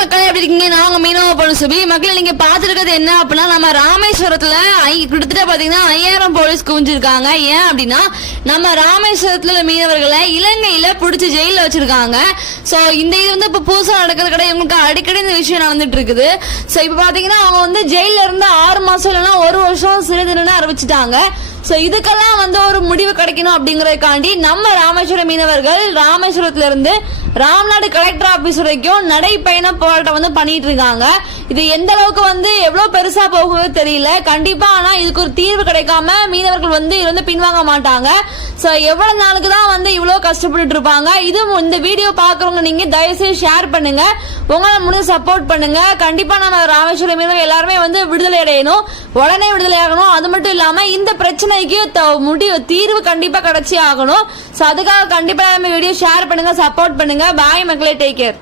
மக்கள் எப்படி இருக்கீங்க? நாங்க மீனவ பொண்ணு சுபி. மக்கள் நீங்க பாத்துருக்கிறது என்ன அப்படின்னா, நம்ம ராமேஸ்வரத்துல கிட்டத்தட்ட பாத்தீங்கன்னா 5000 போலீஸ் குவிஞ்சிருக்காங்க. ஏன் அப்படின்னா, நம்ம ராமேஸ்வரத்துல மீனவர்களை இலங்கையில புடிச்சு ஜெயில வச்சிருக்காங்க. சோ இந்த இது வந்து இப்ப புதுசா நடக்கிறது கிடையாது, இவங்களுக்கு அடிக்கடி இந்த விஷயம் நடந்துட்டு இருக்குது. சோ இப்ப பாத்தீங்கன்னா அவங்க வந்து ஜெயில இருந்து 6 மாசம் இல்லைன்னா 1 வருஷம் சிறை தண்டனை அறிவிச்சிட்டாங்க. சோ இதுக்கெல்லாம் வந்து ஒரு முடிவு கிடைக்கணும் அப்படிங்கறதுக்காண்டி நம்ம ராமேஸ்வரம் மீனவர்கள் ராமேஸ்வரத்துல இருந்து ராம்நாடு கலெக்டர் ஆபீஸ் வரைக்கும் நடைப்பயண போராட்டம் வந்து பண்ணிட்டு இருக்காங்க. இது எந்த அளவுக்கு வந்து எவ்வளவு பெருசா போகுது தெரியல கண்டிப்பா. ஆனா இதுக்கு ஒரு தீர்வு கிடைக்காம மீனவர்கள் வந்து இது வந்து பின்வாங்க மாட்டாங்க. சோ எவ்வளவு நாளுக்கு தான் வந்து இவ்வளவு கஷ்டப்பட்டு இருப்பாங்க. இது இந்த வீடியோ பாக்குறவங்க நீங்க தயவுசெய்து ஷேர் பண்ணுங்க, உங்களால முடிஞ்ச சப்போர்ட் பண்ணுங்க. கண்டிப்பா நம்ம ராமேஸ்வரம் மீனவர்கள் எல்லாருமே வந்து விடுதலை அடையணும், உடனே விடுதலை ஆகணும். அது மட்டும் இல்லாம இந்த பிரச்சனைக்கு தீர்வு கண்டிப்பா கிடைச்சே ஆகணும். சோ அதுக்காக கண்டிப்பா நம்ம வீடியோ ஷேர் பண்ணுங்க, சப்போர்ட் பண்ணுங்க. பாய் மக்களே, டேக் கேர்.